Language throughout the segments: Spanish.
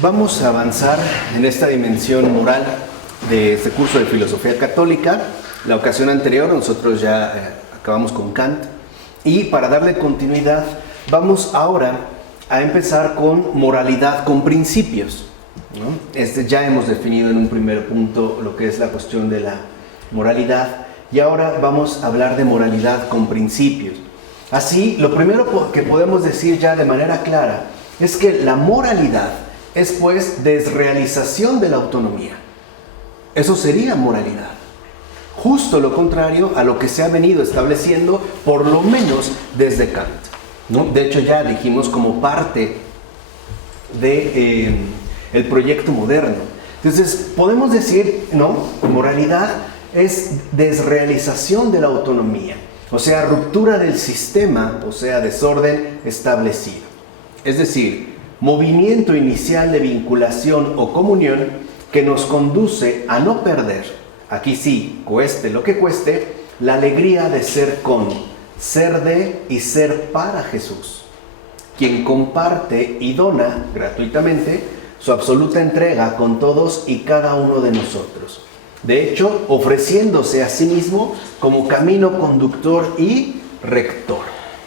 Vamos a avanzar en esta dimensión moral de este curso de Filosofía Católica. La ocasión anterior nosotros ya acabamos con Kant y para darle continuidad vamos ahora a empezar con moralidad con principios, ¿no? Ya hemos definido en un primer punto lo que es la cuestión de la moralidad y ahora vamos a hablar de moralidad con principios. Así, lo primero que podemos decir ya de manera clara es que la moralidad es pues desrealización de la autonomía. Eso sería moralidad. Justo lo contrario a lo que se ha venido estableciendo, por lo menos desde Kant, ¿no? De hecho, ya dijimos como parte de el proyecto moderno. Entonces, podemos decir, ¿no? Moralidad es desrealización de la autonomía, o sea, ruptura del sistema, o sea, desorden establecido. Es decir, movimiento inicial de vinculación o comunión que nos conduce a no perder, aquí sí, cueste lo que cueste, la alegría de ser con, ser de y ser para Jesús, quien comparte y dona gratuitamente su absoluta entrega con todos y cada uno de nosotros. De hecho, ofreciéndose a sí mismo como camino conductor y rector,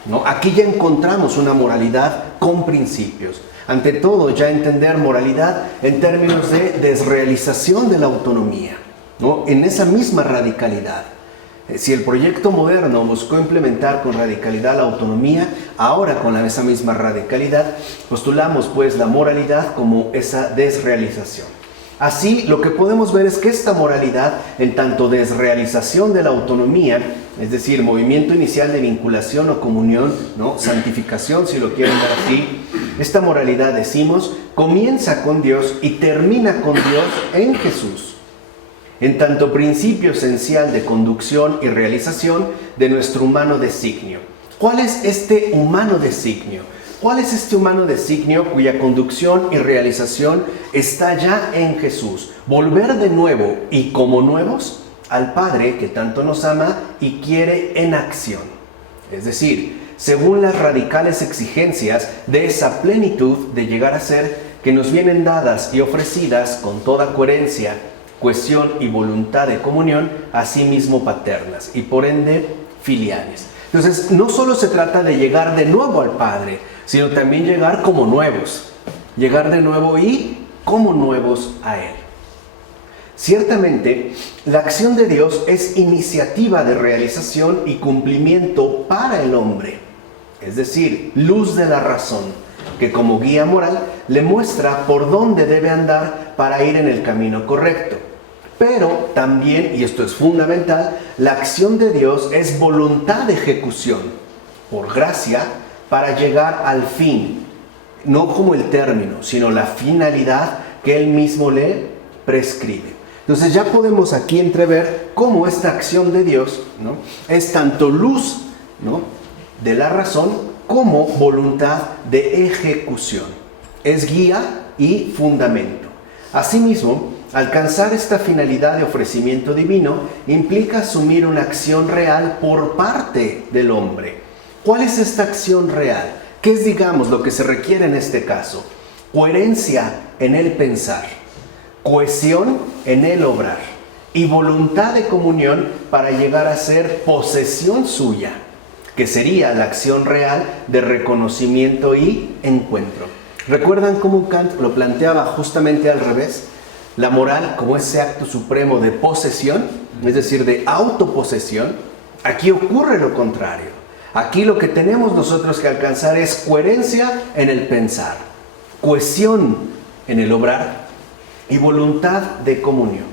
¿no? Aquí ya encontramos una moralidad con principios. Ante todo, ya entender moralidad en términos de desrealización de la autonomía, ¿no? En esa misma radicalidad. Si el proyecto moderno buscó implementar con radicalidad la autonomía, ahora con esa misma radicalidad postulamos pues la moralidad como esa desrealización. Así, lo que podemos ver es que esta moralidad, en tanto desrealización de la autonomía, es decir, movimiento inicial de vinculación o comunión, ¿no? Santificación, si lo quieren ver así, esta moralidad, decimos, comienza con Dios y termina con Dios en Jesús, en tanto principio esencial de conducción y realización de nuestro humano designio. ¿Cuál es este humano designio? ¿Cuál es este humano designio cuya conducción y realización está ya en Jesús? Volver de nuevo y como nuevos al Padre que tanto nos ama y quiere en acción. Es decir, según las radicales exigencias de esa plenitud de llegar a ser que nos vienen dadas y ofrecidas con toda coherencia, cohesión y voluntad de comunión, asimismo paternas y por ende filiales. Entonces, no solo se trata de llegar de nuevo al Padre, sino también llegar como nuevos, llegar de nuevo y como nuevos a Él. Ciertamente, la acción de Dios es iniciativa de realización y cumplimiento para el hombre, es decir, luz de la razón, que como guía moral le muestra por dónde debe andar para ir en el camino correcto. Pero también, y esto es fundamental, la acción de Dios es voluntad de ejecución, por gracia, para llegar al fin, no como el término, sino la finalidad que Él mismo le prescribe. Entonces ya podemos aquí entrever cómo esta acción de Dios, ¿no? Es tanto luz, ¿no? de la razón como voluntad de ejecución. Es guía y fundamento. Asimismo, alcanzar esta finalidad de ofrecimiento divino implica asumir una acción real por parte del hombre. ¿Cuál es esta acción real? ¿Qué es, digamos, lo que se requiere en este caso? Coherencia en el pensar, cohesión en el obrar y voluntad de comunión para llegar a ser posesión suya, que sería la acción real de reconocimiento y encuentro. ¿Recuerdan cómo Kant lo planteaba justamente al revés? La moral como ese acto supremo de posesión, es decir, de autoposesión. Aquí ocurre lo contrario. Aquí lo que tenemos nosotros que alcanzar es coherencia en el pensar, cohesión en el obrar y voluntad de comunión.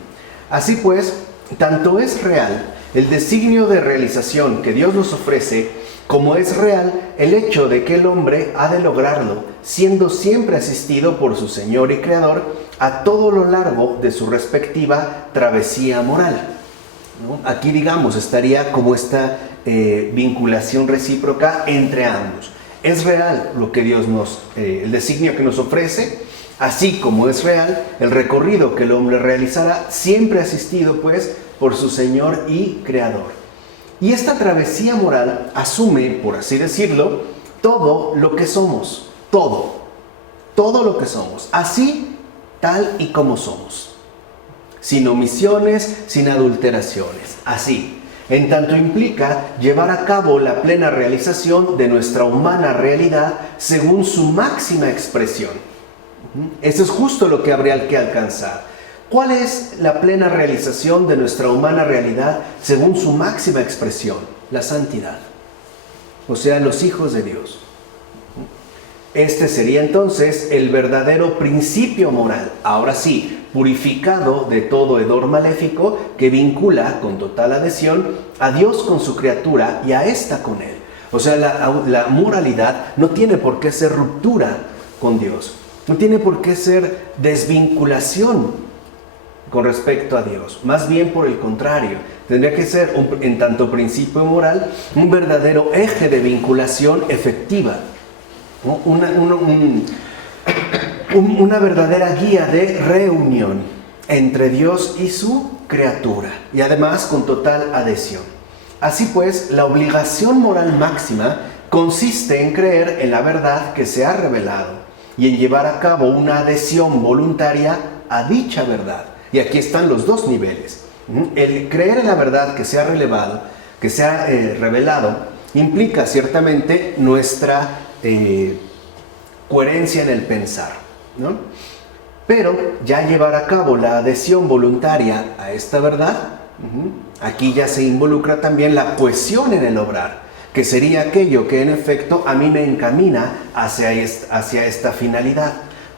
Así pues, tanto es real el designio de realización que Dios nos ofrece, como es real el hecho de que el hombre ha de lograrlo, siendo siempre asistido por su Señor y Creador a todo lo largo de su respectiva travesía moral, ¿no? Aquí, digamos, estaría como esta vinculación recíproca entre ambos. Es real lo que Dios el designio que nos ofrece, así como es real el recorrido que el hombre realizará, siempre asistido pues por su Señor y Creador. Y esta travesía moral asume, por así decirlo, todo lo que somos, todo. todo lo que somos, así, tal y como somos, sin omisiones, sin adulteraciones, así. En tanto implica llevar a cabo la plena realización de nuestra humana realidad según su máxima expresión. Eso es justo lo que habría que alcanzar. ¿Cuál es la plena realización de nuestra humana realidad según su máxima expresión? La santidad, o sea, los hijos de Dios. Este sería entonces el verdadero principio moral, ahora sí, purificado de todo hedor maléfico que vincula con total adhesión a Dios con su criatura y a ésta con Él. O sea, la moralidad no tiene por qué ser ruptura con Dios, no tiene por qué ser desvinculación con respecto a Dios, más bien por el contrario, tendría que ser, en tanto principio moral, un verdadero eje de vinculación efectiva, ¿no? Una verdadera guía de reunión entre Dios y su criatura, y además con total adhesión. Así pues, la obligación moral máxima consiste en creer en la verdad que se ha revelado y en llevar a cabo una adhesión voluntaria a dicha verdad. Y aquí están los dos niveles. El creer en la verdad que se ha revelado, implica ciertamente nuestra coherencia en el pensar, ¿no? Pero ya llevar a cabo la adhesión voluntaria a esta verdad, aquí ya se involucra también la cohesión en el obrar, que sería aquello que en efecto a mí me encamina hacia esta finalidad.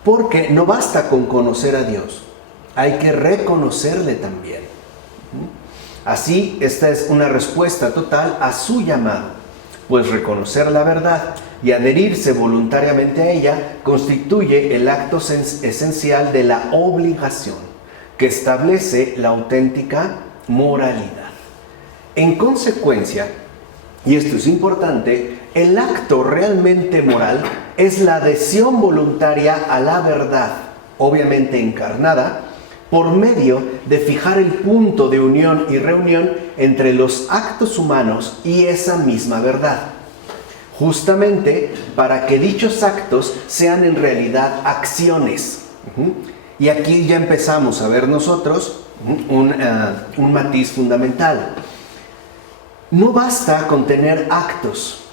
Porque no basta con conocer a Dios, hay que reconocerle también. Así, esta es una respuesta total a su llamado, pues reconocer la verdad y adherirse voluntariamente a ella constituye el acto esencial de la obligación, que establece la auténtica moralidad. En consecuencia, y esto es importante, el acto realmente moral es la adhesión voluntaria a la verdad, obviamente encarnada, por medio de fijar el punto de unión y reunión entre los actos humanos y esa misma verdad, justamente para que dichos actos sean en realidad acciones. Y aquí ya empezamos a ver nosotros un matiz fundamental. No basta con tener actos,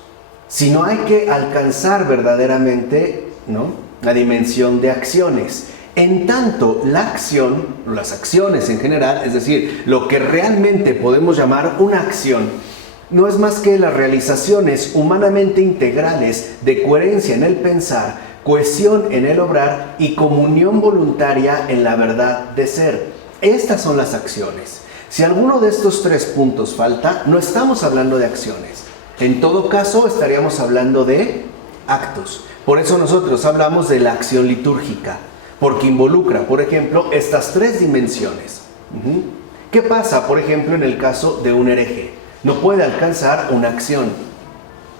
sino hay que alcanzar verdaderamente, ¿no?, la dimensión de acciones. En tanto, la acción, las acciones en general, es decir, lo que realmente podemos llamar una acción, no es más que las realizaciones humanamente integrales de coherencia en el pensar, cohesión en el obrar y comunión voluntaria en la verdad de ser. Estas son las acciones. Si alguno de estos tres puntos falta, no estamos hablando de acciones. En todo caso, estaríamos hablando de actos. Por eso nosotros hablamos de la acción litúrgica, porque involucra, por ejemplo, estas tres dimensiones. ¿Qué pasa, por ejemplo, en el caso de un hereje? No puede alcanzar una acción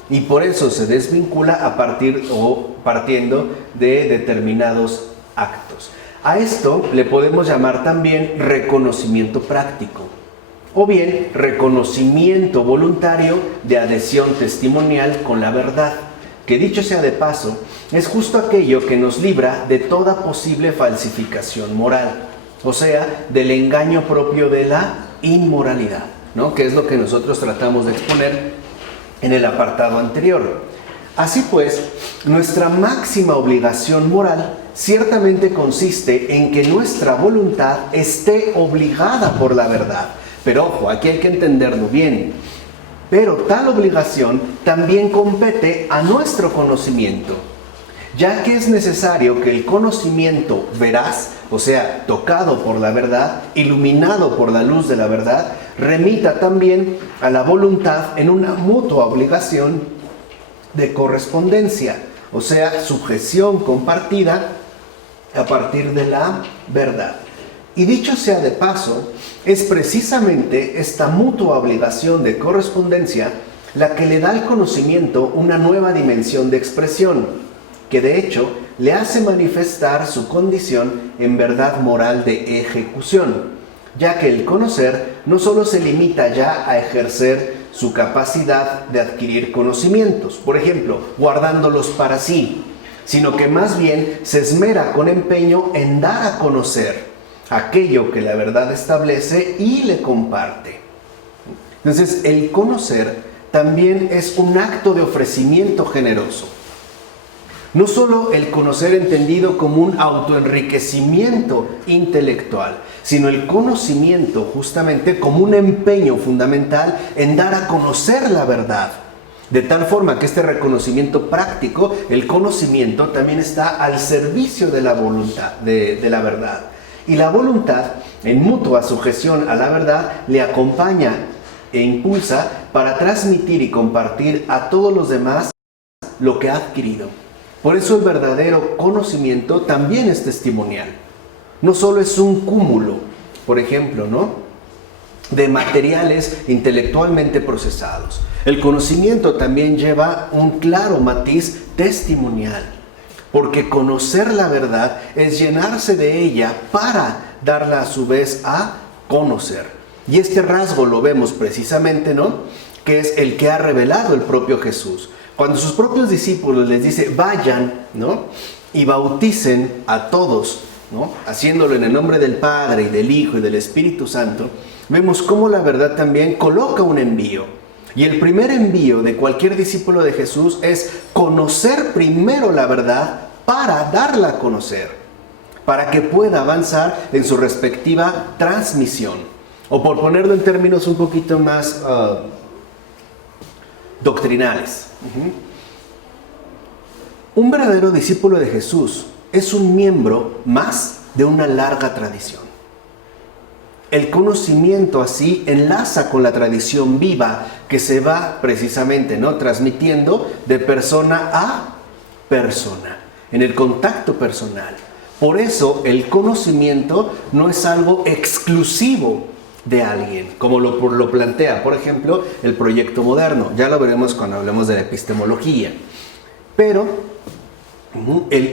y por eso se desvincula partiendo de determinados actos. A esto le podemos llamar también reconocimiento práctico o bien reconocimiento voluntario de adhesión testimonial con la verdad, que dicho sea de paso, es justo aquello que nos libra de toda posible falsificación moral, o sea, del engaño propio de la inmoralidad, ¿no?, que es lo que nosotros tratamos de exponer en el apartado anterior. Así pues, nuestra máxima obligación moral ciertamente consiste en que nuestra voluntad esté obligada por la verdad. Pero ojo, aquí hay que entenderlo bien. Pero tal obligación también compete a nuestro conocimiento, ya que es necesario que el conocimiento veraz, o sea, tocado por la verdad, iluminado por la luz de la verdad, remita también a la voluntad en una mutua obligación de correspondencia, o sea, sujeción compartida a partir de la verdad. Y dicho sea de paso, es precisamente esta mutua obligación de correspondencia la que le da al conocimiento una nueva dimensión de expresión, que de hecho le hace manifestar su condición en verdad moral de ejecución, ya que el conocer no solo se limita ya a ejercer su capacidad de adquirir conocimientos, por ejemplo, guardándolos para sí, sino que más bien se esmera con empeño en dar a conocer aquello que la verdad establece y le comparte. Entonces, el conocer también es un acto de ofrecimiento generoso. No solo el conocer entendido como un autoenriquecimiento intelectual, sino el conocimiento justamente como un empeño fundamental en dar a conocer la verdad. De tal forma que este reconocimiento práctico, el conocimiento, también está al servicio de la voluntad, de la verdad. Y la voluntad, en mutua sujeción a la verdad, le acompaña e impulsa para transmitir y compartir a todos los demás lo que ha adquirido. Por eso el verdadero conocimiento también es testimonial. No solo es un cúmulo, por ejemplo, de materiales intelectualmente procesados. El conocimiento también lleva un claro matiz testimonial, porque conocer la verdad es llenarse de ella para darla a su vez a conocer. Y este rasgo lo vemos precisamente, que es el que ha revelado el propio Jesús. Cuando sus propios discípulos les dice, vayan, y bauticen a todos, haciéndolo en el nombre del Padre y del Hijo y del Espíritu Santo, vemos cómo la verdad también coloca un envío. Y el primer envío de cualquier discípulo de Jesús es conocer primero la verdad para darla a conocer, para que pueda avanzar en su respectiva transmisión. O por ponerlo en términos un poquito más doctrinales. Un verdadero discípulo de Jesús es un miembro más de una larga tradición. El conocimiento así enlaza con la tradición viva que se va precisamente transmitiendo de persona a persona, en el contacto personal. Por eso el conocimiento no es algo exclusivo de alguien, como lo plantea, por ejemplo, el proyecto moderno. Ya lo veremos cuando hablemos de la epistemología. Pero,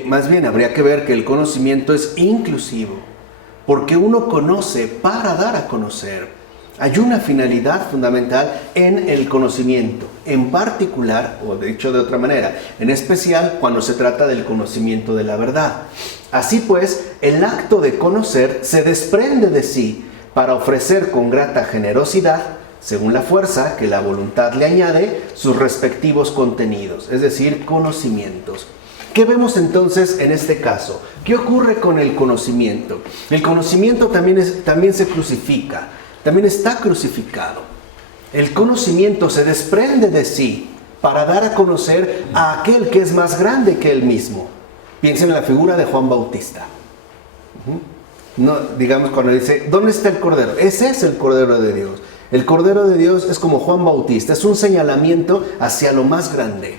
más bien habría que ver que el conocimiento es inclusivo, porque uno conoce para dar a conocer. Hay una finalidad fundamental en el conocimiento, en particular, o de hecho de otra manera, en especial cuando se trata del conocimiento de la verdad. Así pues, el acto de conocer se desprende de sí para ofrecer con grata generosidad, según la fuerza que la voluntad le añade, sus respectivos contenidos, es decir, conocimientos. ¿Qué vemos entonces en este caso? ¿Qué ocurre con el conocimiento? El conocimiento también se crucifica, también está crucificado. El conocimiento se desprende de sí para dar a conocer a aquel que es más grande que él mismo. Piensen en la figura de Juan Bautista. No, digamos cuando dice, ¿dónde está el Cordero? Ese es el Cordero de Dios. El Cordero de Dios es como Juan Bautista, es un señalamiento hacia lo más grande,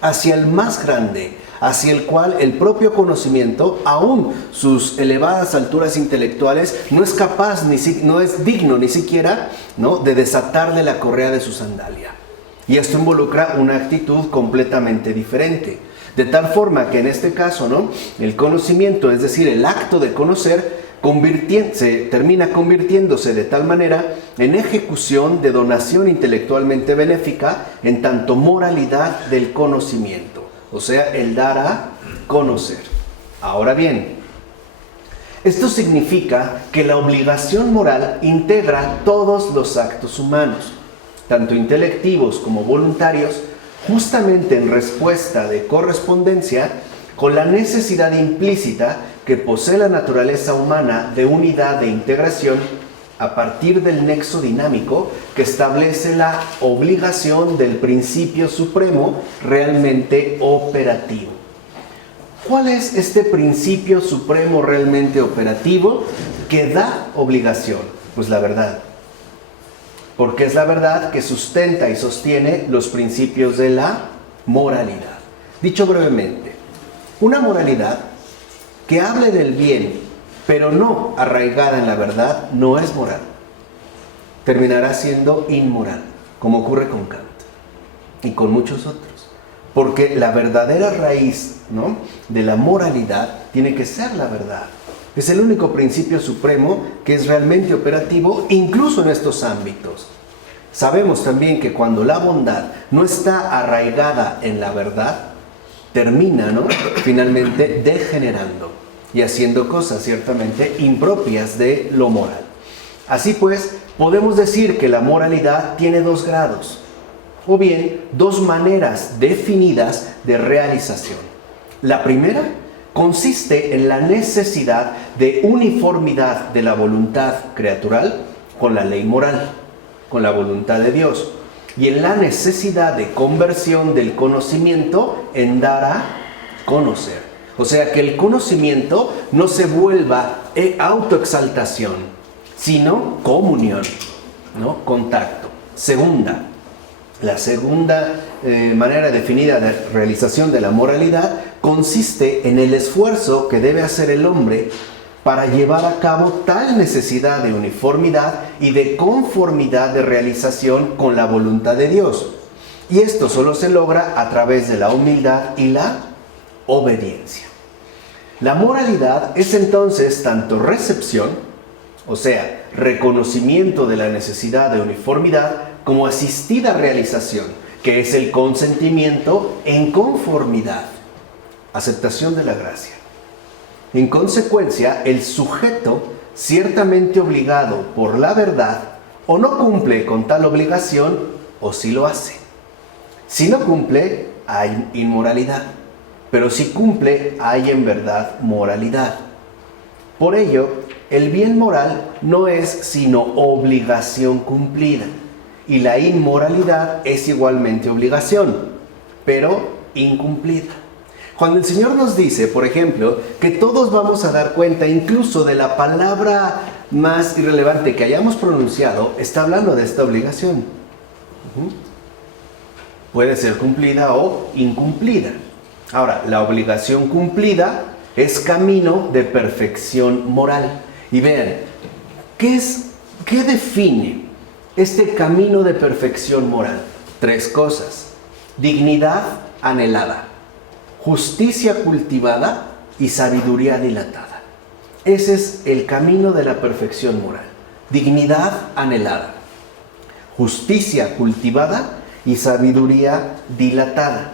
hacia el más grande, hacia el cual el propio conocimiento, aún sus elevadas alturas intelectuales, no es capaz, no es digno ni siquiera de desatarle la correa de su sandalia. Y esto involucra una actitud completamente diferente. De tal forma que en este caso, el conocimiento, es decir, el acto de conocer, termina convirtiéndose de tal manera en ejecución de donación intelectualmente benéfica en tanto moralidad del conocimiento, o sea, el dar a conocer. Ahora bien, esto significa que la obligación moral integra todos los actos humanos, tanto intelectivos como voluntarios, justamente en respuesta de correspondencia con la necesidad implícita que posee la naturaleza humana de unidad e integración a partir del nexo dinámico que establece la obligación del principio supremo realmente operativo. ¿Cuál es este principio supremo realmente operativo que da obligación? Pues la verdad. Porque es la verdad que sustenta y sostiene los principios de la moralidad. Dicho brevemente, una moralidad que hable del bien, pero no arraigada en la verdad, no es moral. Terminará siendo inmoral, como ocurre con Kant y con muchos otros. Porque la verdadera raíz de la moralidad tiene que ser la verdad. Es el único principio supremo que es realmente operativo, incluso en estos ámbitos. Sabemos también que cuando la bondad no está arraigada en la verdad, termina, ¿no?, finalmente degenerando y haciendo cosas ciertamente impropias de lo moral. Así pues, podemos decir que la moralidad tiene dos grados, o bien dos maneras definidas de realización. La primera consiste en la necesidad de uniformidad de la voluntad creatural con la ley moral, con la voluntad de Dios, y en la necesidad de conversión del conocimiento en dar a conocer. O sea, que el conocimiento no se vuelva autoexaltación, sino comunión, ¿no?, contacto. La segunda manera definida de realización de la moralidad consiste en el esfuerzo que debe hacer el hombre para llevar a cabo tal necesidad de uniformidad y de conformidad de realización con la voluntad de Dios. Y esto solo se logra a través de la humildad y la obediencia. La moralidad es entonces tanto recepción, o sea, reconocimiento de la necesidad de uniformidad, como asistida realización, que es el consentimiento en conformidad, aceptación de la gracia. En consecuencia, el sujeto, ciertamente obligado por la verdad, o no cumple con tal obligación, o sí lo hace. Si no cumple, hay inmoralidad, pero si cumple, hay en verdad moralidad. Por ello, el bien moral no es sino obligación cumplida, y la inmoralidad es igualmente obligación, pero incumplida. Cuando el Señor nos dice, por ejemplo, que todos vamos a dar cuenta incluso de la palabra más irrelevante que hayamos pronunciado, está hablando de esta obligación. Puede ser cumplida o incumplida. Ahora, la obligación cumplida es camino de perfección moral. Y vean, ¿qué define este camino de perfección moral? 3 cosas: dignidad anhelada, justicia cultivada y sabiduría dilatada. Ese es el camino de la perfección moral. Dignidad anhelada, justicia cultivada y sabiduría dilatada.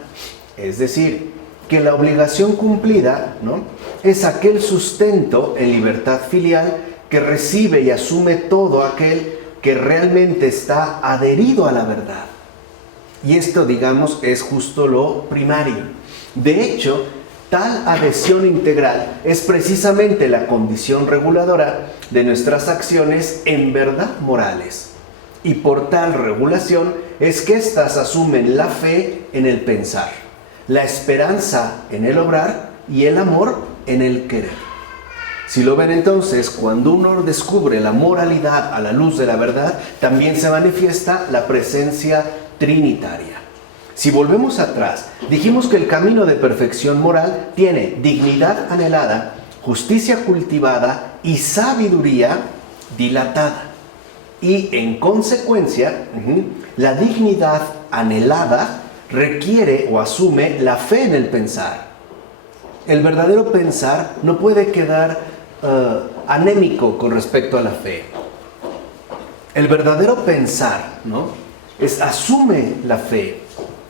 Es decir, que la obligación cumplida, ¿no?, es aquel sustento en libertad filial que recibe y asume todo aquel que realmente está adherido a la verdad. Y esto, digamos, es justo lo primario. De hecho, tal adhesión integral es precisamente la condición reguladora de nuestras acciones en verdad morales. Y por tal regulación es que éstas asumen la fe en el pensar, la esperanza en el obrar y el amor en el querer. Si lo ven entonces, cuando uno descubre la moralidad a la luz de la verdad, también se manifiesta la presencia trinitaria. Si volvemos atrás, dijimos que el camino de perfección moral tiene dignidad anhelada, justicia cultivada y sabiduría dilatada. Y en consecuencia, la dignidad anhelada requiere o asume la fe en el pensar. El verdadero pensar no puede quedar anémico con respecto a la fe. El verdadero pensar, ¿no?, asume la fe.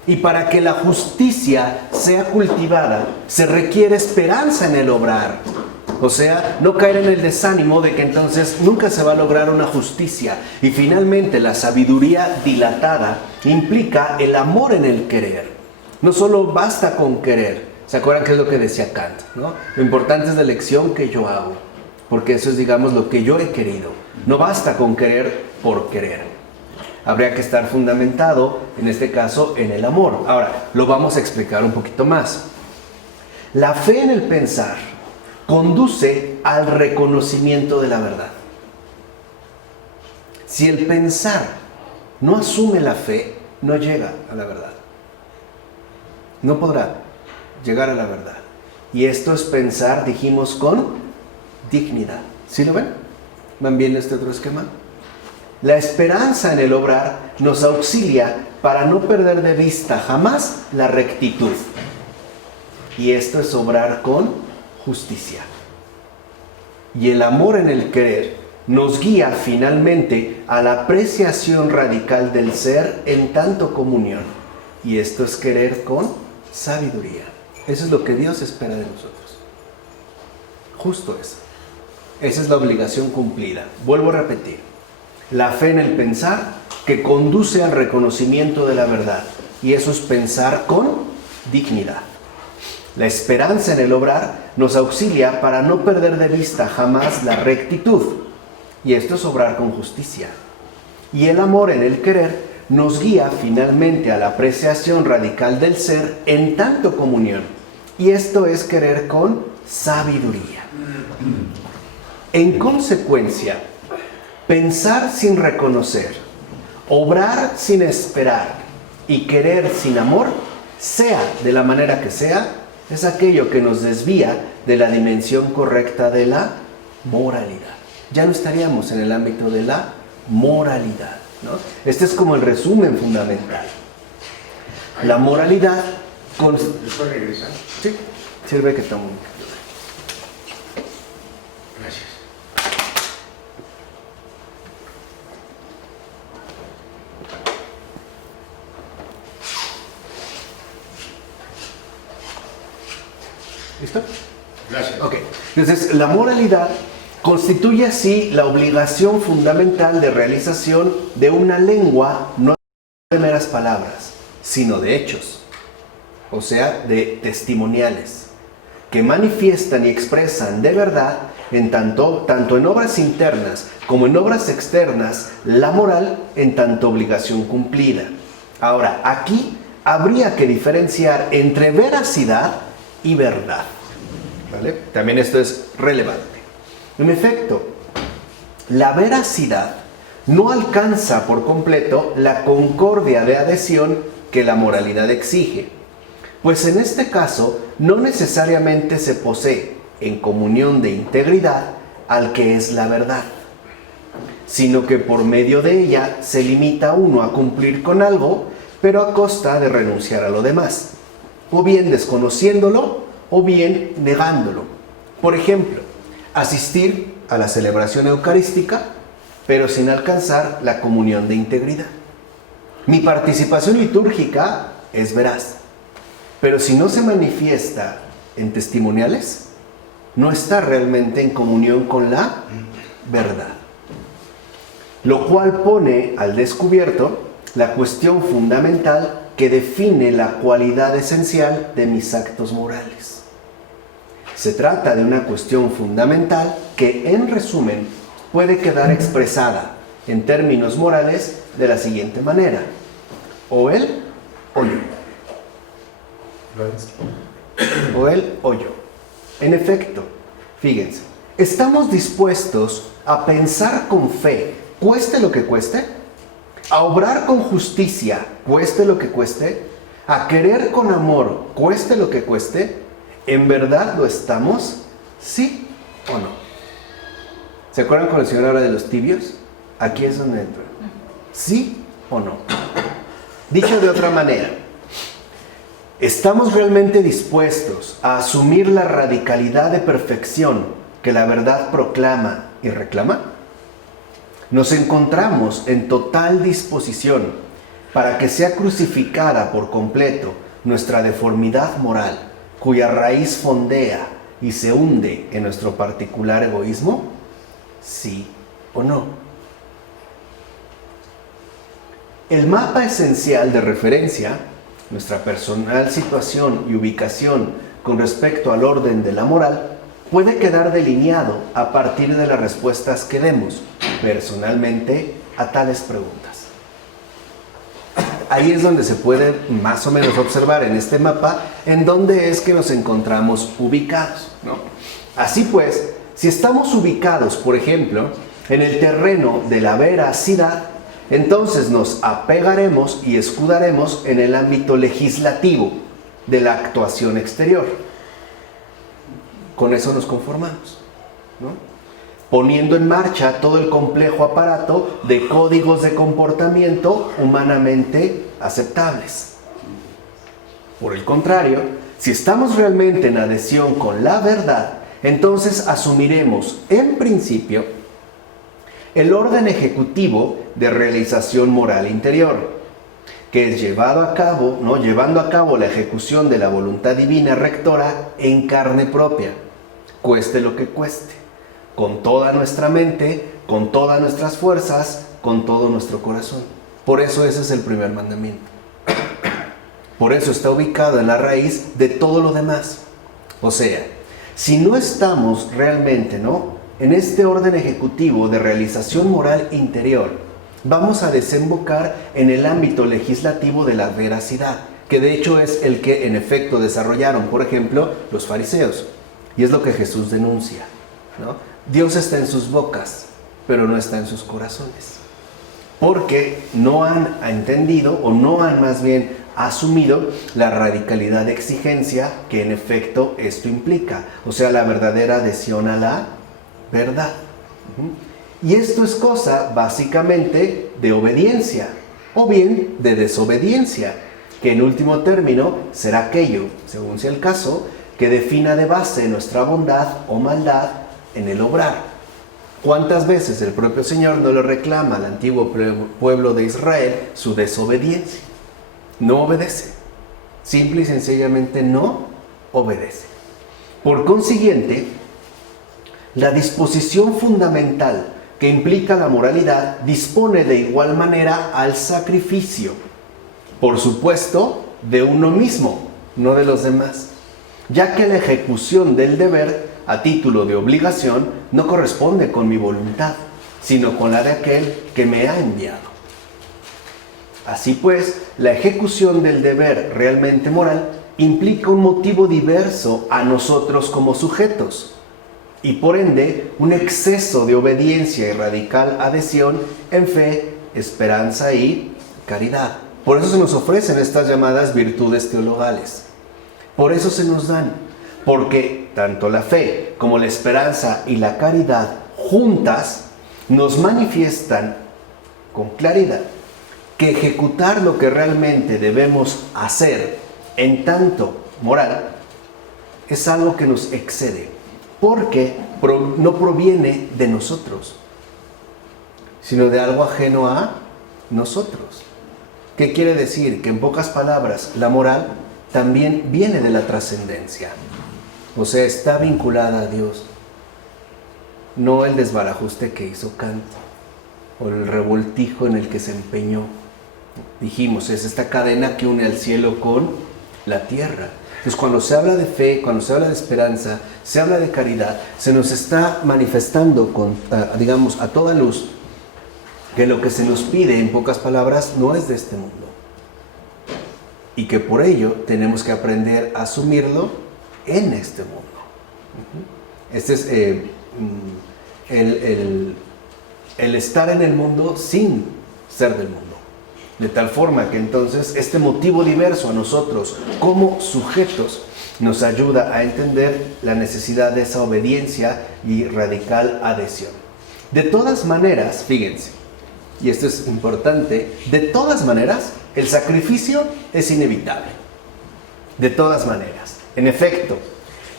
Y para que la justicia sea cultivada, se requiere esperanza en el obrar. O sea, no caer en el desánimo de que entonces nunca se va a lograr una justicia. Y finalmente, la sabiduría dilatada implica el amor en el querer. No solo basta con querer. ¿Se acuerdan qué es lo que decía Kant, ¿no? Lo importante es la elección que yo hago, porque eso es, digamos, lo que yo he querido. No basta con querer por querer. Habría que estar fundamentado, en este caso, en el amor. Ahora, lo vamos a explicar un poquito más. La fe en el pensar conduce al reconocimiento de la verdad. Si el pensar no asume la fe, no llega a la verdad. No podrá llegar a la verdad. Y esto es pensar, dijimos, con dignidad. ¿Sí lo ven? ¿Van bien este otro esquema? La esperanza en el obrar nos auxilia para no perder de vista jamás la rectitud. Y esto es obrar con justicia. Y el amor en el querer nos guía finalmente a la apreciación radical del ser en tanto comunión. Y esto es querer con sabiduría. Eso es lo que Dios espera de nosotros. Justo eso. Esa es la obligación cumplida. Vuelvo a repetir. La fe en el pensar que conduce al reconocimiento de la verdad. Y eso es pensar con dignidad. La esperanza en el obrar nos auxilia para no perder de vista jamás la rectitud. Y esto es obrar con justicia. Y el amor en el querer nos guía finalmente a la apreciación radical del ser en tanto comunión. Y esto es querer con sabiduría. En consecuencia, pensar sin reconocer, obrar sin esperar y querer sin amor, sea de la manera que sea, es aquello que nos desvía de la dimensión correcta de la moralidad. Ya no estaríamos en el ámbito de la moralidad, ¿no? Este es como el resumen fundamental. La moralidad... ¿Después regresar? Sí, sirve que estamos... Gracias. ¿Listo? Gracias. Ok. Entonces, la moralidad constituye así la obligación fundamental de realización de una lengua no de meras palabras, sino de hechos, o sea, de testimoniales, que manifiestan y expresan de verdad, tanto en obras internas como en obras externas, la moral en tanto obligación cumplida. Ahora, aquí habría que diferenciar entre veracidad y verdad. ¿Vale? También esto es relevante. En efecto, la veracidad no alcanza por completo la concordia de adhesión que la moralidad exige, pues en este caso no necesariamente se posee en comunión de integridad al que es la verdad, sino que por medio de ella se limita uno a cumplir con algo, pero a costa de renunciar a lo demás, o bien desconociéndolo, o bien negándolo. Por ejemplo, asistir a la celebración eucarística, pero sin alcanzar la comunión de integridad. Mi participación litúrgica es veraz, pero si no se manifiesta en testimoniales, no está realmente en comunión con la verdad. Lo cual pone al descubierto la cuestión fundamental que define la cualidad esencial de mis actos morales. Se trata de una cuestión fundamental que, en resumen, puede quedar expresada en términos morales de la siguiente manera: o él o yo. O él o yo. En efecto, fíjense, ¿estamos dispuestos a pensar con fe, cueste lo que cueste? ¿A obrar con justicia, cueste lo que cueste? ¿A querer con amor, cueste lo que cueste? ¿En verdad lo estamos? ¿Sí o no? ¿Se acuerdan cuando el Señor habla de los tibios? Aquí es donde entra. ¿Sí o no? Dicho de otra manera, ¿estamos realmente dispuestos a asumir la radicalidad de perfección que la verdad proclama y reclama? Nos encontramos en total disposición para que sea crucificada por completo nuestra deformidad moral, cuya raíz fondea y se hunde en nuestro particular egoísmo? ¿Sí o no? El mapa esencial de referencia, nuestra personal situación y ubicación con respecto al orden de la moral, puede quedar delineado a partir de las respuestas que demos personalmente a tales preguntas. Ahí es donde se puede más o menos observar en este mapa en dónde es que nos encontramos ubicados, ¿no? Así pues, si estamos ubicados, por ejemplo, en el terreno de la veracidad, entonces nos apegaremos y escudaremos en el ámbito legislativo de la actuación exterior. Con eso nos conformamos, ¿no? Poniendo en marcha todo el complejo aparato de códigos de comportamiento humanamente aceptables. Por el contrario, si estamos realmente en adhesión con la verdad, entonces asumiremos, en principio, el orden ejecutivo de realización moral interior, que es llevando a cabo la ejecución de la voluntad divina rectora en carne propia, cueste lo que cueste, con toda nuestra mente, con todas nuestras fuerzas, con todo nuestro corazón. Por eso ese es el primer mandamiento. Por eso está ubicado en la raíz de todo lo demás. O sea, si no estamos realmente, en este orden ejecutivo de realización moral interior, vamos a desembocar en el ámbito legislativo de la veracidad, que de hecho es el que en efecto desarrollaron, por ejemplo, los fariseos. Y es lo que Jesús denuncia, Dios está en sus bocas, pero no está en sus corazones. Porque no han entendido, o no han más bien asumido la radicalidad de exigencia que en efecto esto implica, o sea, la verdadera adhesión a la verdad. Y esto es cosa básicamente de obediencia o bien de desobediencia, que en último término será aquello, según sea el caso, que defina de base nuestra bondad o maldad en el obrar. ¿Cuántas veces el propio Señor no le reclama al antiguo pueblo de Israel su desobediencia? No obedece. Simple y sencillamente no obedece. Por consiguiente, la disposición fundamental que implica la moralidad dispone de igual manera al sacrificio. Por supuesto, de uno mismo, no de los demás, ya que la ejecución del deber a título de obligación no corresponde con mi voluntad, sino con la de aquel que me ha enviado. Así pues, la ejecución del deber realmente moral implica un motivo diverso a nosotros como sujetos y por ende un exceso de obediencia y radical adhesión en fe, esperanza y caridad. Por eso se nos ofrecen estas llamadas virtudes teologales. Por eso se nos dan, porque tanto la fe como la esperanza y la caridad juntas nos manifiestan con claridad que ejecutar lo que realmente debemos hacer en tanto moral es algo que nos excede, porque no proviene de nosotros, sino de algo ajeno a nosotros. ¿Qué quiere decir? Que en pocas palabras, la moral también viene de la trascendencia, o sea, está vinculada a Dios, no el desbarajuste que hizo Kant o el revoltijo en el que se empeñó. Dijimos, es esta cadena que une al cielo con la tierra. Entonces, cuando se habla de fe, cuando se habla de esperanza, se habla de caridad, se nos está manifestando a toda luz que lo que se nos pide, en pocas palabras, no es de este mundo. Y que por ello tenemos que aprender a asumirlo en este mundo. Este es el estar en el mundo sin ser del mundo. De tal forma que entonces este motivo diverso a nosotros como sujetos nos ayuda a entender la necesidad de esa obediencia y radical adhesión. De todas maneras, fíjense, y esto es importante, de todas maneras el sacrificio es inevitable. De todas maneras. En efecto,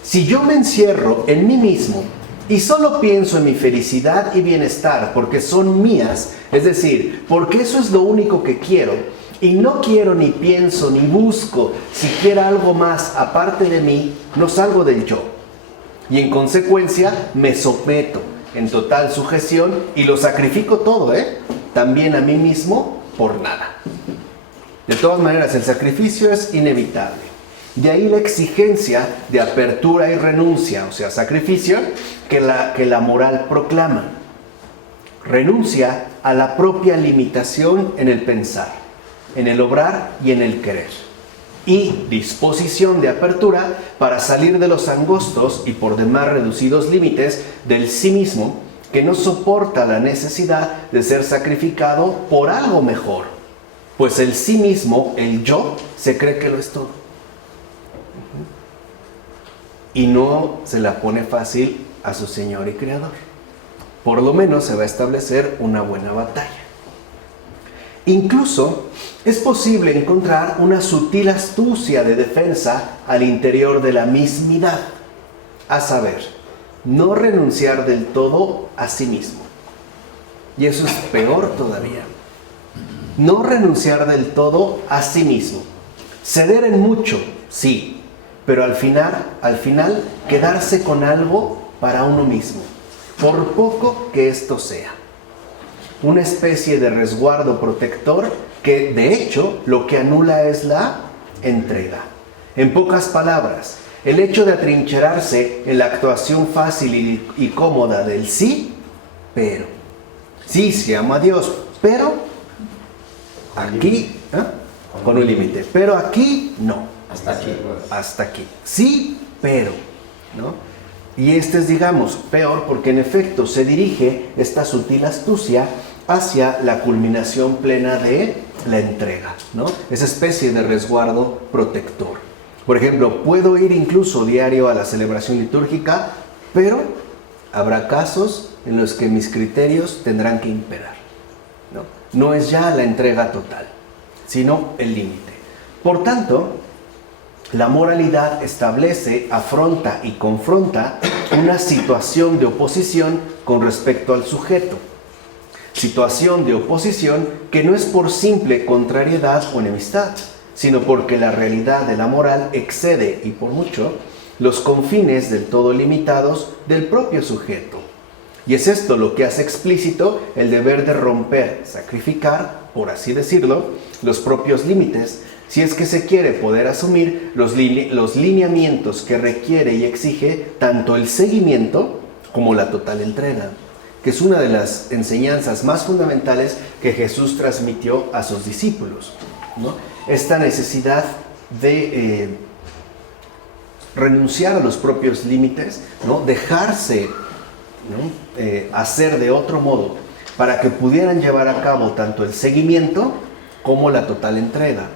si yo me encierro en mí mismo y solo pienso en mi felicidad y bienestar porque son mías, es decir, porque eso es lo único que quiero, y no quiero ni pienso ni busco siquiera algo más aparte de mí, no salgo del yo. Y en consecuencia me someto en total sujeción y lo sacrifico todo, también a mí mismo por nada. De todas maneras, el sacrificio es inevitable. De ahí la exigencia de apertura y renuncia, o sea, sacrificio, que la moral proclama. Renuncia a la propia limitación en el pensar, en el obrar y en el querer. Y disposición de apertura para salir de los angostos y por demás reducidos límites del sí mismo, que no soporta la necesidad de ser sacrificado por algo mejor, pues el sí mismo, el yo, se cree que lo es todo. Y no se la pone fácil a su Señor y Creador. Por lo menos se va a establecer una buena batalla. Incluso es posible encontrar una sutil astucia de defensa al interior de la mismidad, a saber, no renunciar del todo a sí mismo. Y eso es peor todavía. No renunciar del todo a sí mismo. Ceder en mucho, sí, pero al final quedarse con algo para uno mismo, por poco que esto sea. Una especie de resguardo protector que de hecho lo que anula es la entrega. En pocas palabras, el hecho de atrincherarse en la actuación fácil y cómoda del sí, pero. Sí amo a Dios, pero aquí, con un límite, pero aquí no. Hasta aquí. Sí, pero, ¿no? Y este es, digamos, peor porque en efecto se dirige esta sutil astucia hacia la culminación plena de la entrega, ¿no? Esa especie de resguardo protector. Por ejemplo, puedo ir incluso diario a la celebración litúrgica, pero habrá casos en los que mis criterios tendrán que imperar, ¿no? No es ya la entrega total, sino el límite. Por tanto, la moralidad establece, afronta y confronta una situación de oposición con respecto al sujeto. Situación de oposición que no es por simple contrariedad o enemistad, sino porque la realidad de la moral excede, y por mucho, los confines del todo limitados del propio sujeto. Y es esto lo que hace explícito el deber de romper, sacrificar, por así decirlo, los propios límites, si es que se quiere poder asumir los lineamientos que requiere y exige tanto el seguimiento como la total entrega, que es una de las enseñanzas más fundamentales que Jesús transmitió a sus discípulos, ¿no? Esta necesidad de renunciar a los propios límites, ¿no? Dejarse, ¿no? Hacer de otro modo para que pudieran llevar a cabo tanto el seguimiento como la total entrega.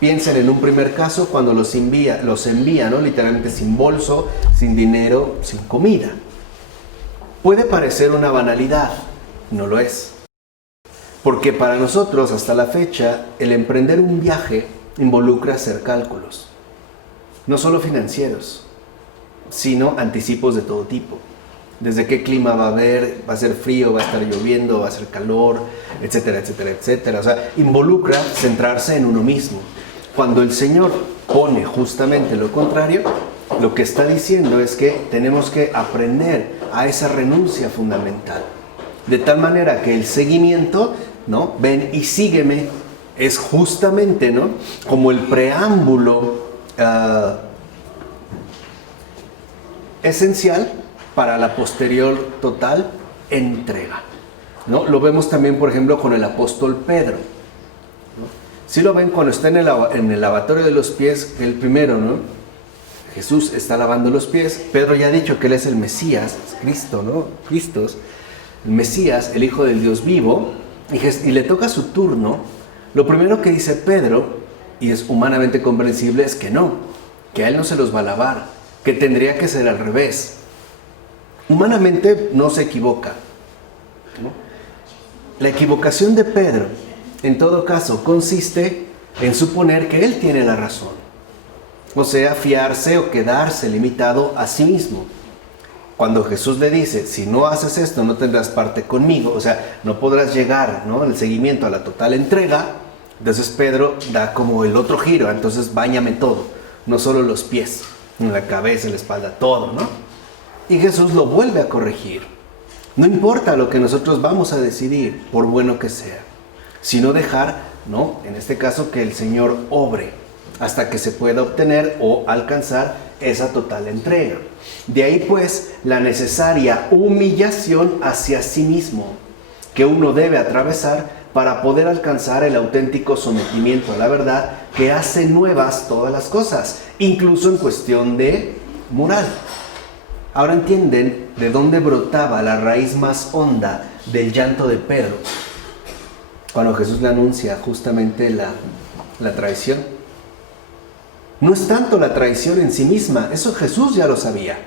Piensen en un primer caso cuando los envía, ¿no? Literalmente sin bolso, sin dinero, sin comida. Puede parecer una banalidad, no lo es. Porque para nosotros, hasta la fecha, el emprender un viaje involucra hacer cálculos. No solo financieros, sino anticipos de todo tipo. Desde qué clima va a haber, va a ser frío, va a estar lloviendo, va a ser calor, etcétera, etcétera, etcétera. O sea, involucra centrarse en uno mismo. Cuando el Señor pone justamente lo contrario, lo que está diciendo es que tenemos que aprender a esa renuncia fundamental. De tal manera que el seguimiento, ¿no? Ven y sígueme, es justamente, ¿no? Como el preámbulo esencial para la posterior total entrega, ¿no? Lo vemos también, por ejemplo, con el apóstol Pedro, ¿no? Si lo ven cuando está en el lavatorio de los pies, el primero, ¿no? Jesús está lavando los pies, Pedro ya ha dicho que él es el Mesías, Cristo, ¿no? Cristos, el Mesías, el Hijo del Dios vivo, y le toca su turno. Lo primero que dice Pedro, y es humanamente comprensible, es que no, que a él no se los va a lavar, que tendría que ser al revés. Humanamente no se equivoca, ¿no? La equivocación de Pedro, en todo caso, consiste en suponer que él tiene la razón. O sea, fiarse o quedarse limitado a sí mismo. Cuando Jesús le dice, si no haces esto, no tendrás parte conmigo, o sea, no podrás llegar, ¿no? El seguimiento a la total entrega. Entonces Pedro da como el otro giro, entonces báñame todo, no solo los pies, la cabeza, la espalda, todo, ¿no? Y Jesús lo vuelve a corregir. No importa lo que nosotros vamos a decidir, por bueno que sea, sino dejar, ¿no? En este caso, que el Señor obre hasta que se pueda obtener o alcanzar esa total entrega. De ahí pues la necesaria humillación hacia sí mismo que uno debe atravesar para poder alcanzar el auténtico sometimiento a la verdad que hace nuevas todas las cosas, incluso en cuestión de moral. Ahora entienden de dónde brotaba la raíz más honda del llanto de Pedro cuando Jesús le anuncia justamente la traición. No es tanto la traición en sí misma, eso Jesús ya lo sabía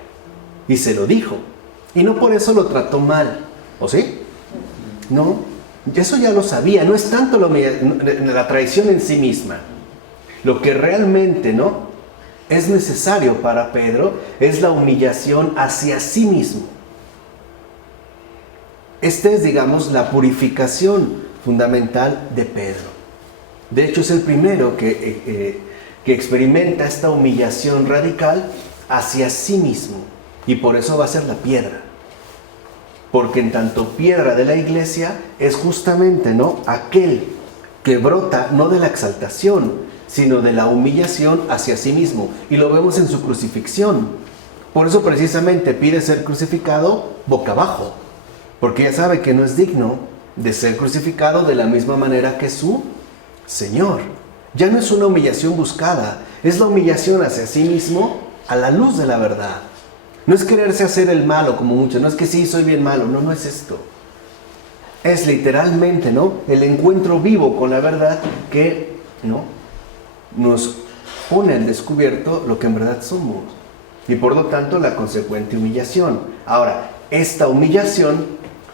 y se lo dijo, y no por eso lo trató mal, ¿o sí? No, eso ya lo sabía, no es tanto la traición en sí misma. Lo que realmente, ¿no?, es necesario para Pedro es la humillación hacia sí mismo. Esta es, digamos, la purificación fundamental de Pedro. De hecho, es el primero que experimenta esta humillación radical hacia sí mismo. Y por eso va a ser la piedra. Porque en tanto piedra de la iglesia es justamente, ¿no?, aquel que brota no de la exaltación, sino de la humillación hacia sí mismo. Y lo vemos en su crucifixión. Por eso precisamente pide ser crucificado boca abajo. Porque ya sabe que no es digno de ser crucificado de la misma manera que su Señor. Ya no es una humillación buscada, es la humillación hacia sí mismo a la luz de la verdad. No es quererse hacer el malo como muchos, no es que sí, soy bien malo, no es esto. Es literalmente, ¿no?, el encuentro vivo con la verdad que, ¿no?, nos pone al descubierto lo que en verdad somos. Y por lo tanto la consecuente humillación. Ahora, esta humillación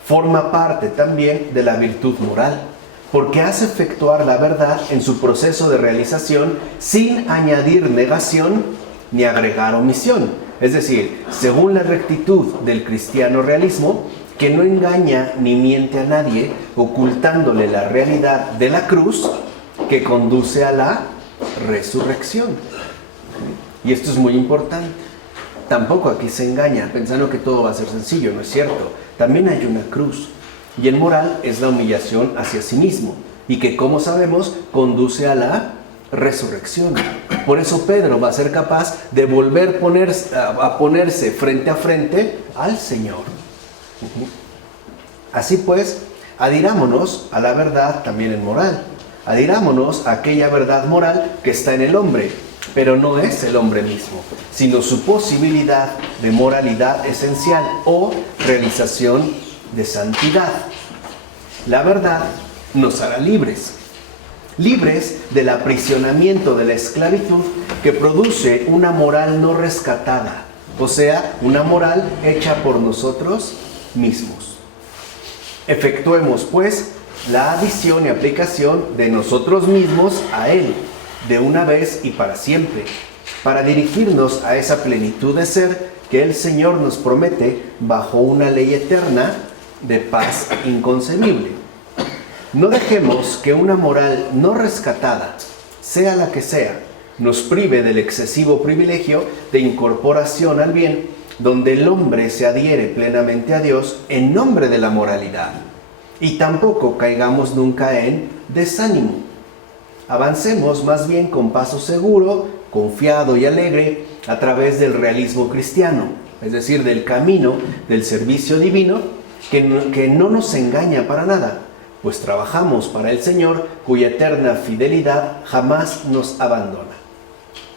forma parte también de la virtud moral, porque hace efectuar la verdad en su proceso de realización sin añadir negación ni agregar omisión. Es decir, según la rectitud del cristiano realismo, que no engaña ni miente a nadie, ocultándole la realidad de la cruz que conduce a la resurrección. Y esto es muy importante. Tampoco aquí se engaña pensando que todo va a ser sencillo, no es cierto. También hay una cruz. Y en moral es la humillación hacia sí mismo. Y que, como sabemos, conduce a la resurrección. Por eso Pedro va a ser capaz de volver a ponerse frente a frente al Señor. Así pues, adhirámonos a la verdad también en moral. Adhirámonos a aquella verdad moral que está en el hombre, pero no es el hombre mismo, sino su posibilidad de moralidad esencial o realización de santidad. La verdad nos hará libres del aprisionamiento de la esclavitud que produce una moral no rescatada, o sea, una moral hecha por nosotros mismos. Efectuemos, pues, la adición y aplicación de nosotros mismos a Él, de una vez y para siempre, para dirigirnos a esa plenitud de ser que el Señor nos promete bajo una ley eterna de paz inconcebible. No dejemos que una moral no rescatada, sea la que sea, nos prive del excesivo privilegio de incorporación al bien, donde el hombre se adhiere plenamente a Dios en nombre de la moralidad. Y tampoco caigamos nunca en desánimo. Avancemos más bien con paso seguro, confiado y alegre a través del realismo cristiano, es decir, del camino del servicio divino que no nos engaña para nada, pues trabajamos para el Señor, cuya eterna fidelidad jamás nos abandona.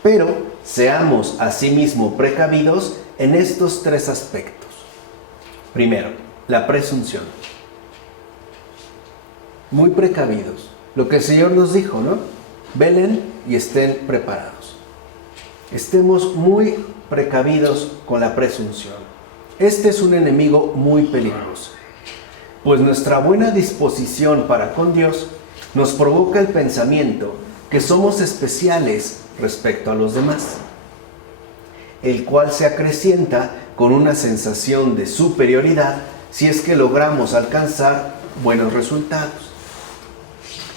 Pero seamos asimismo precavidos en estos tres aspectos. Primero, la presunción. Muy precavidos. Lo que el Señor nos dijo, ¿no? Velen y estén preparados. Estemos muy precavidos con la presunción. Este es un enemigo muy peligroso, pues nuestra buena disposición para con Dios nos provoca el pensamiento que somos especiales respecto a los demás, el cual se acrecienta con una sensación de superioridad si es que logramos alcanzar buenos resultados.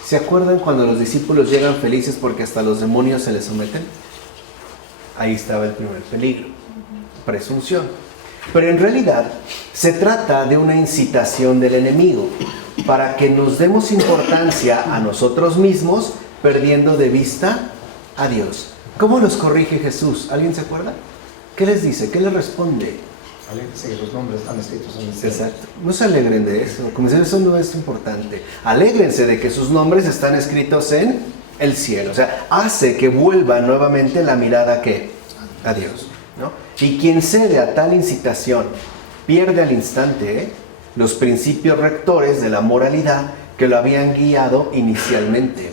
¿Se acuerdan cuando los discípulos llegan felices porque hasta los demonios se les someten? Ahí estaba el primer peligro, presunción. Pero en realidad se trata de una incitación del enemigo para que nos demos importancia a nosotros mismos, perdiendo de vista a Dios. ¿Cómo los corrige Jesús? ¿Alguien se acuerda? ¿Qué les dice? ¿Qué les responde? Alégrense que los nombres están escritos en el cielo. Exacto. No se alegren de eso. Como dicen, eso no es importante. Alégrense de que sus nombres están escritos en el cielo. O sea, hace que vuelva nuevamente la mirada a Dios, ¿no? Y quien cede a tal incitación pierde al instante los principios rectores de la moralidad que lo habían guiado inicialmente.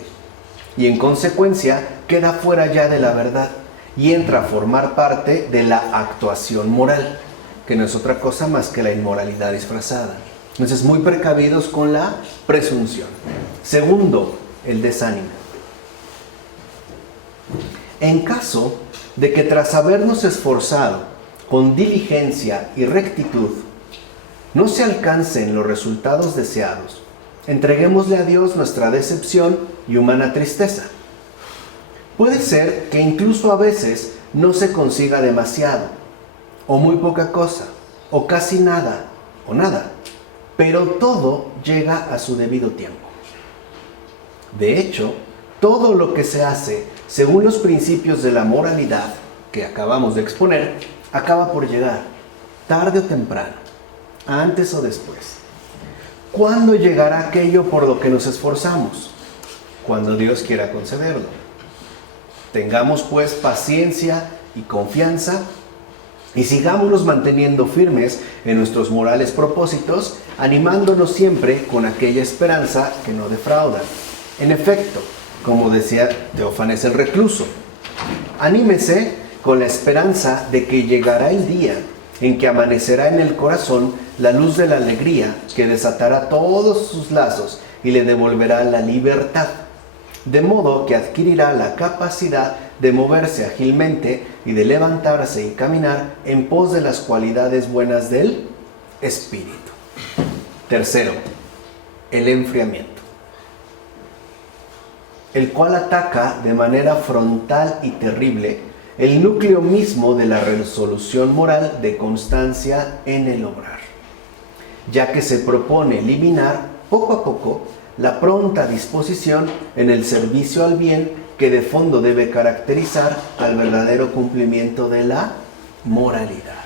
Y en consecuencia queda fuera ya de la verdad y entra a formar parte de la actuación moral, que no es otra cosa más que la inmoralidad disfrazada. Entonces, muy precavidos con la presunción. Segundo, el desánimo. En caso de que tras habernos esforzado con diligencia y rectitud, no se alcancen los resultados deseados, Entreguémosle a Dios nuestra decepción y humana tristeza. Puede ser que incluso a veces no se consiga demasiado, o muy poca cosa, o casi nada, o nada, pero todo llega a su debido tiempo. De hecho, todo lo que se hace según los principios de la moralidad que acabamos de exponer, acaba por llegar, tarde o temprano, antes o después. ¿Cuándo llegará aquello por lo que nos esforzamos? Cuando Dios quiera concederlo. Tengamos pues paciencia y confianza y sigámonos manteniendo firmes en nuestros morales propósitos, animándonos siempre con aquella esperanza que no defrauda. En efecto, como decía Teófanes el Recluso, anímese con la esperanza de que llegará el día en que amanecerá en el corazón la luz de la alegría que desatará todos sus lazos y le devolverá la libertad, de modo que adquirirá la capacidad de moverse ágilmente y de levantarse y caminar en pos de las cualidades buenas del Espíritu. Tercero, el enfriamiento, el cual ataca de manera frontal y terrible el núcleo mismo de la resolución moral de constancia en el obrar, ya que se propone eliminar poco a poco la pronta disposición en el servicio al bien que de fondo debe caracterizar al verdadero cumplimiento de la moralidad.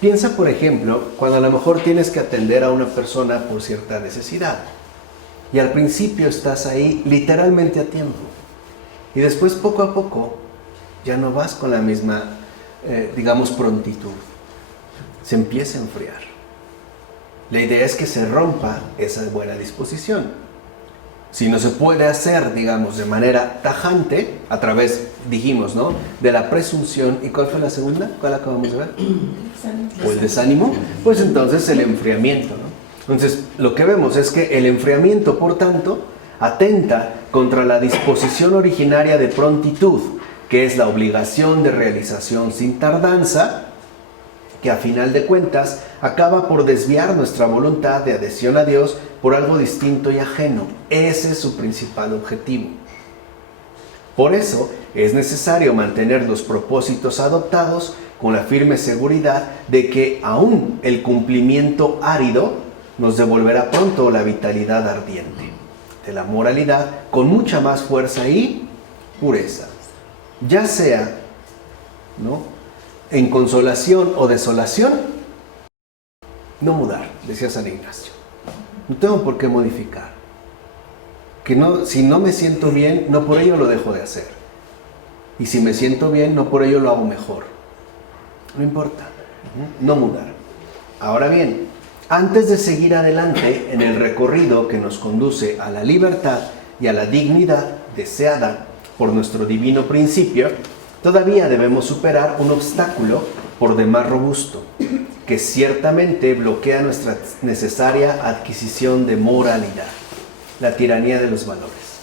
Piensa, por ejemplo, cuando a lo mejor tienes que atender a una persona por cierta necesidad y al principio estás ahí literalmente a tiempo y después poco a poco ya no vas con la misma, prontitud. Se empieza a enfriar. La idea es que se rompa esa buena disposición. Si no se puede hacer, de manera tajante, a través, de la presunción. ¿Y cuál fue la segunda? ¿Cuál acabamos de ver? O el desánimo. Pues entonces el enfriamiento, ¿no? Entonces, lo que vemos es que el enfriamiento, por tanto, atenta contra la disposición originaria de prontitud, que es la obligación de realización sin tardanza, que a final de cuentas acaba por desviar nuestra voluntad de adhesión a Dios por algo distinto y ajeno. Ese es su principal objetivo. Por eso es necesario mantener los propósitos adoptados con la firme seguridad de que aún el cumplimiento árido nos devolverá pronto la vitalidad ardiente de la moralidad con mucha más fuerza y pureza. Ya sea, en consolación o desolación, no mudar, decía San Ignacio. No tengo por qué modificar. Si no me siento bien, no por ello lo dejo de hacer. Y si me siento bien, no por ello lo hago mejor. No importa, no mudar. Ahora bien, antes de seguir adelante en el recorrido que nos conduce a la libertad y a la dignidad deseada por nuestro divino principio, todavía debemos superar un obstáculo por demás robusto, que ciertamente bloquea nuestra necesaria adquisición de moralidad, la tiranía de los valores.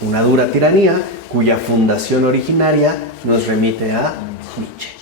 Una dura tiranía cuya fundación originaria nos remite a Nietzsche.